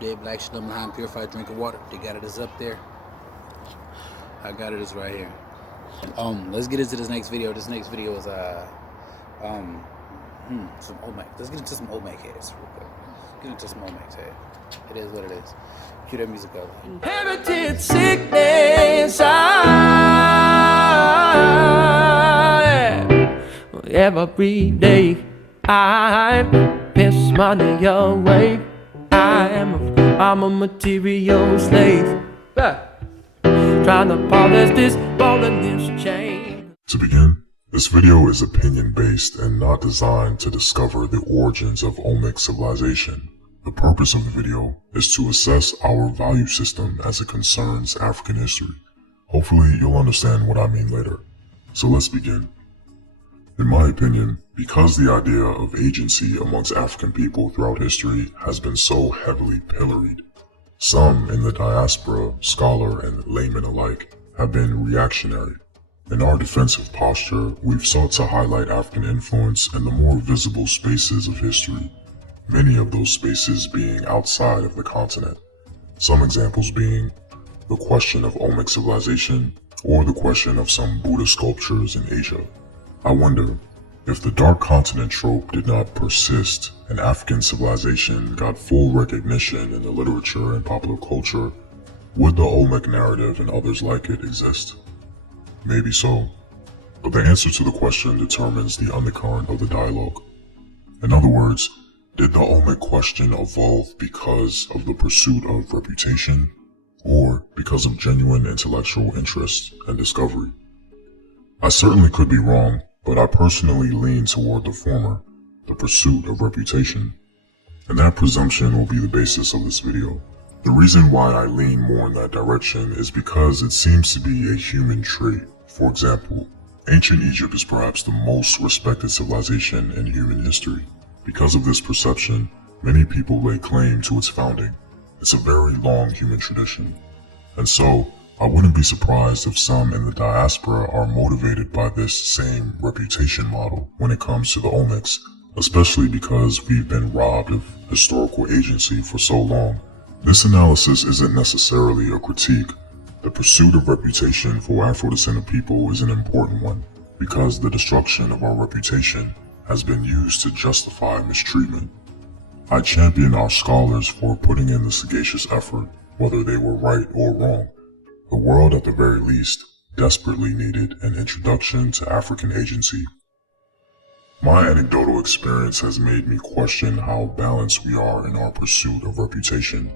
today. Black Shalom L'Chaim purified drinking water. They got it is up there. I got it is right here. Let's get into this next video. This next video is some Olmec. Let's get into some Olmec heads real quick. Get into some Olmec's head. It is what it is. Cue that music up. Inherited sickness, every day I piss money away. I'm a material slave, trying to polish this ball and this chain. To begin, this video is opinion-based and not designed to discover the origins of Olmec civilization. The purpose of the video is to assess our value system as it concerns African history. Hopefully, you'll understand what I mean later. So let's begin. In my opinion, because the idea of agency amongst African people throughout history has been so heavily pilloried, some in the diaspora, scholar and layman alike, have been reactionary. In our defensive posture, we've sought to highlight African influence in the more visible spaces of history, many of those spaces being outside of the continent. Some examples being the question of Olmec civilization or the question of some Buddha sculptures in Asia. I wonder, if the Dark Continent trope did not persist and African civilization got full recognition in the literature and popular culture, would the Olmec narrative and others like it exist? Maybe so, but the answer to the question determines the undercurrent of the dialogue. In other words, did the Olmec question evolve because of the pursuit of reputation, or because of genuine intellectual interest and discovery? I certainly could be wrong, but I personally lean toward the former, the pursuit of reputation. And that presumption will be the basis of this video. The reason why I lean more in that direction is because it seems to be a human trait. For example, ancient Egypt is perhaps the most respected civilization in human history. Because of this perception, many people lay claim to its founding. It's a very long human tradition. And so, I wouldn't be surprised if some in the diaspora are motivated by this same reputation model when it comes to the Olmecs, especially because we've been robbed of historical agency for so long. This analysis isn't necessarily a critique. The pursuit of reputation for Afro-descendant people is an important one, because the destruction of our reputation has been used to justify mistreatment. I champion our scholars for putting in the sagacious effort, whether they were right or wrong. The world, at the very least, desperately needed an introduction to African agency. My anecdotal experience has made me question how balanced we are in our pursuit of reputation.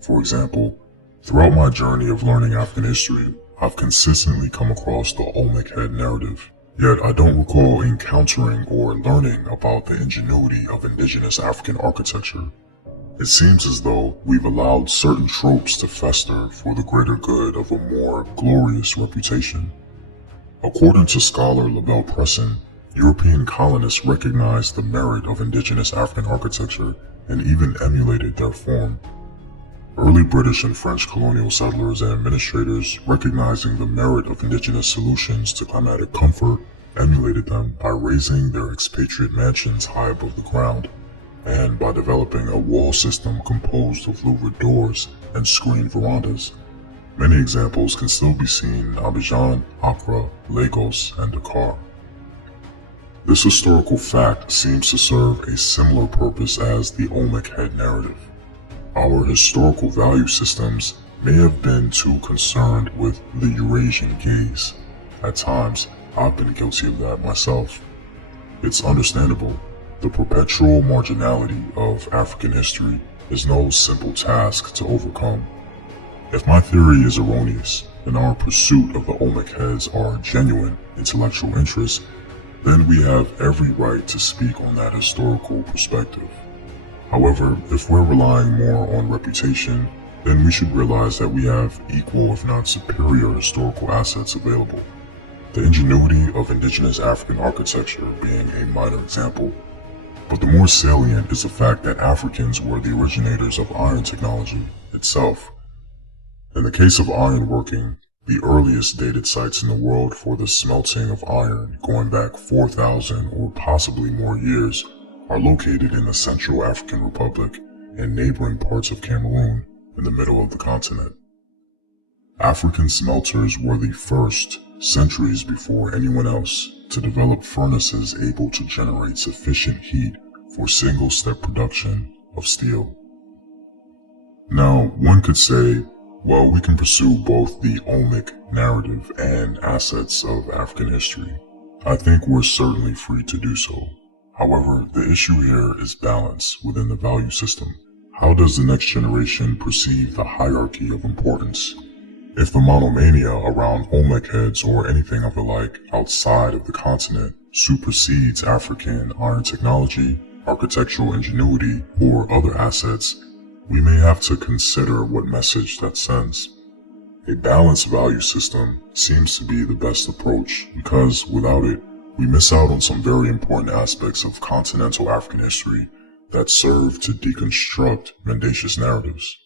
For example, throughout my journey of learning African history, I've consistently come across the Olmec head narrative. Yet I don't recall encountering or learning about the ingenuity of indigenous African architecture. It seems as though we've allowed certain tropes to fester for the greater good of a more glorious reputation. According to scholar LaBelle Presson, European colonists recognized the merit of indigenous African architecture and even emulated their form. Early British and French colonial settlers and administrators, recognizing the merit of indigenous solutions to climatic comfort, emulated them by raising their expatriate mansions high above the ground, and by developing a wall system composed of louvered doors and screened verandas. Many examples can still be seen in Abidjan, Accra, Lagos, and Dakar. This historical fact seems to serve a similar purpose as the Olmec head narrative. Our historical value systems may have been too concerned with the Eurasian gaze. At times, I've been guilty of that myself. It's understandable. The perpetual marginality of African history is no simple task to overcome. If my theory is erroneous, and our pursuit of the Olmec heads are genuine intellectual interests, then we have every right to speak on that historical perspective. However, if we're relying more on reputation, then we should realize that we have equal if not superior historical assets available. The ingenuity of indigenous African architecture being a minor example. But the more salient is the fact that Africans were the originators of iron technology itself. In the case of ironworking, the earliest dated sites in the world for the smelting of iron, going back 4,000 or possibly more years, are located in the Central African Republic and neighboring parts of Cameroon in the middle of the continent. African smelters were the first, centuries before anyone else, to develop furnaces able to generate sufficient heat for single-step production of steel. Now, one could say, well, we can pursue both the Olmec narrative and assets of African history. I think we're certainly free to do so. However, the issue here is balance within the value system. How does the next generation perceive the hierarchy of importance? If the monomania around Olmec heads or anything of the like outside of the continent supersedes African iron technology, architectural ingenuity, or other assets, we may have to consider what message that sends. A balanced value system seems to be the best approach because without it, we miss out on some very important aspects of continental African history that serve to deconstruct mendacious narratives.